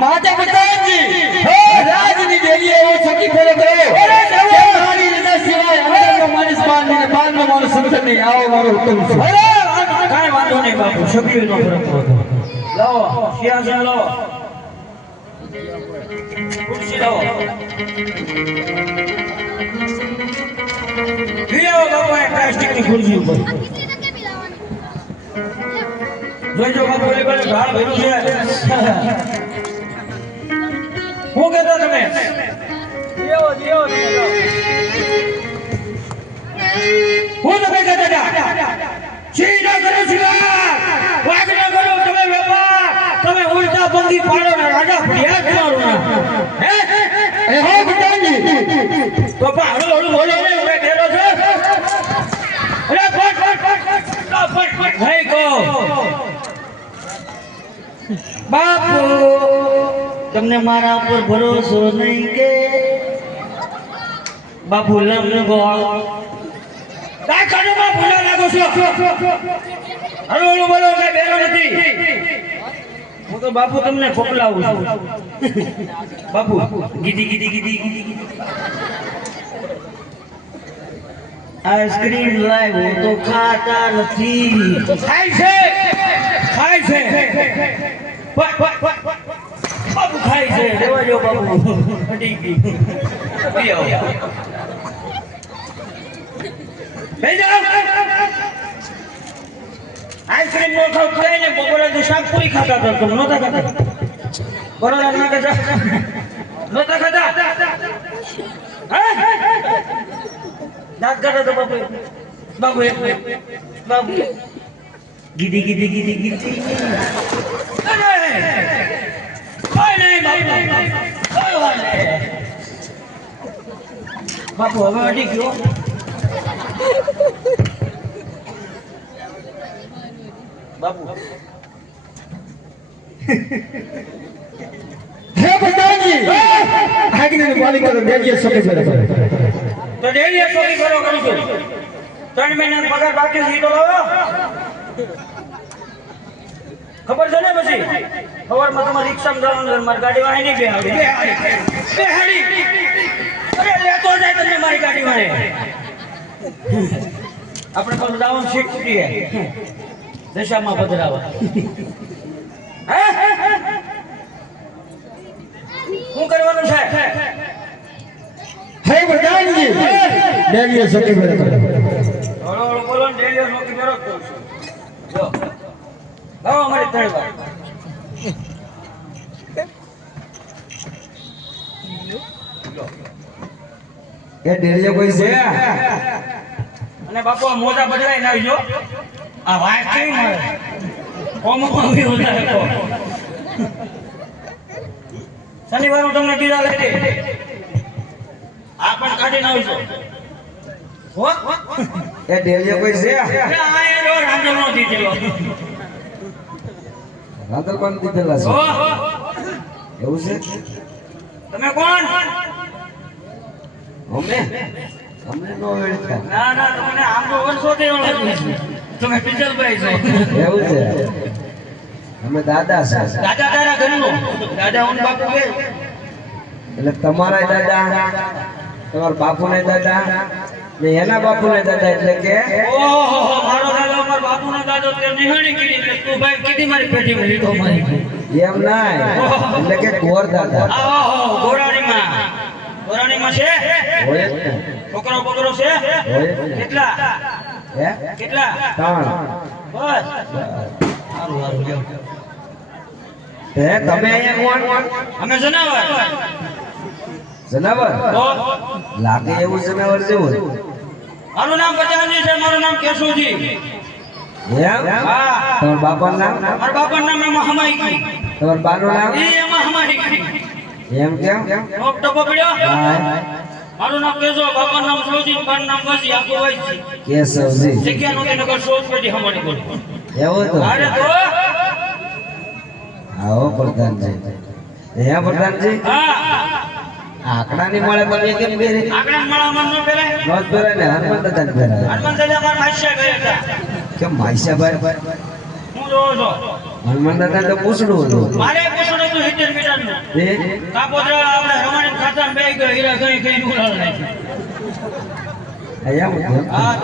માતા પિતાજી હે રાજની દેવીએ એવો સખી ફેરો કરે. કે મારી રજા સિવાય અંદરનો માણસ નહીં, બહારનો માણસ અંદર નહીં. આવો મારો હુકમ છે. અરે કાંઈ વાંધો નહીં બાપુ સભ્યોનો ફરક પડતો લાવો સિંહાસન લાવો. ખુરશી લાવો. આવો બાપુ પ્લાસ્ટિકની ખુરશી ઉપર. જોઈજો બાપુ એ બાજુ ઢાળ ભર્યું છે. શું કહેતા તમે? હું તમે કહેતા હતા સીધા કરો શિકાર વાઘ કરો તમે વેપાર તમે ઉલટા બંધી પાડો ને રાજા ફરિયાદ ના. હે? એ હો પિતાજી તો પણ હળુ બોલો ને ઉડે ઢેરો છે? અરે ફટ ફટ ફટ ફટ ફટ ફટ. નહીં કહો. બાપુ, તમને મારા ઉપર ભરોસો નહીં કે? બાપુ ગોળ કાંઈ કાઢો બાપુ, ના લાગો છો. હળુ હળુ બોલો, કઈ બેરો નથી. હું તો બાપુ તમને ખોકલાવું છું. બાપુ, ગીધી ગીધી ગીધી ગીધી આઈસ્ક્રીમ લાઈવ તો ખાતા નથી. ખાય છે. બાપુ ખાય છે રેવા જો બાબુ ફટી ગઈ પી આવો. આઈસ્ક્રીમ નો ખાવ ખાય ને બપોરે તો શાક પૂરી ખાતા હતા તમે નહોતા ખાતા બરોબર ના ખાતા નહોતા ખાતા દાંત કાઢો તો બાપુ બાપુ બાપુ ગીધી ગીધી ગીધી ગીધી બાપુ હવે અડી ગયો બાપુ હે પિતાજી આગને પાલિકા તો દેવીએ સકે છે તો ડેલી સકે કરો કરી ત્રણ મહિના પગાર બાકી છે તો લાવો. ખબર છે ને પછી? સવારમાં તમારે રિક્ષામાં જવાનું મારી ગાડી વાળી નહીં બેહાડી. અરે લેતો જાય તમને મારી ગાડી વાળે. આપણે પાછું જવાનું શીખીએ. દશામાં પધરાવા. હે? શું કરવાનું છે? હે પિતાજી દેવીએ સખી હળો બોલો ને ડેલીઓ નોકરી કરો જ. લાવો અમારી તળવા એ ડેરીએ કોઈ છે? અને બાપુ આ મોજા બદલાઈ ના આવજો. આ વાત કેવી મારે. કોમ આવી હોતા હતો શનિવાર હું તમને બીજા લઈ દે આ પણ કાઢીને આવજો. હો એ ડેરીએ કોઈ છે? રાંધલ પણ દીધેલા છે. એવું છે? તમે કોણ? અમે? અમને નો ઓળખ્યા ના ના તમને આમ તો ઓળખું. તમે છો. એવું છે. અમે દાદા છે. દાદા તારા ઘરનું? દાદા હું બાપુ બે એટલે તમારા દાદા તમારા બાપુ ને દાદા ને એના બાપુ ને દાદા એટલે કે ઓહો મારો દાદો મારો બાપુનો દાદો તે કરી એટલે તું ભાઈ કીધી મારી લીધો મારી એમ ના એટલે કે ગોર દાદા. આહો ગોરાણીમાં. ગોરાણીમાં છે? હોય જ છોકરો બોકરો છે? કેટલા? હે? કેટલા? ત્રણ. બસ. સારું સારું હે તમે અહીંયા કોણ? અમે જનાવર. જનાવર? લાગે એવું જનાવર જેવું મારું નામ પચાસજી છે મારું નામ કેશુજી. તમારા બાપાનું નામ? મારા બાપાનું નામ એમાં હમાઈ. ગઈ તમારા બાનું નામ? એ એમાં હમાઈ. ગઈ એમ કેમ? ટકો પડ્યો મારું નામ કેશવ બાપાનું નામ સૌજી બાનું નામ વસી આખું વસી કેશવજી. જગ્યા નહોતી નકર સોચ પેટી હમાડી બોલી. એવું તો? અરે તો? આવો પ્રધાનજી. હે પ્રધાનજી? હા. આંકડાની મળે મળે કેમ પહેરી આકડા માળામાં ન પહેરાય નો જ ને હનુમાન દાદા ને પહેરાય હનુમાન દાદા મારા માસ્યા ગયા હતા. કેમ માઈસાભાઈ હું જોઉં છું. હનુમાન દાદા તો પૂછડું હતું. મારે પૂછડું હતું મીટર મીટરનું એ? કાપોદરા આપણે રમાણી ખાતા બેસી ગયો હીરા કઈ કઈ ઉલાળ. નાખ્યો અહીંયા હા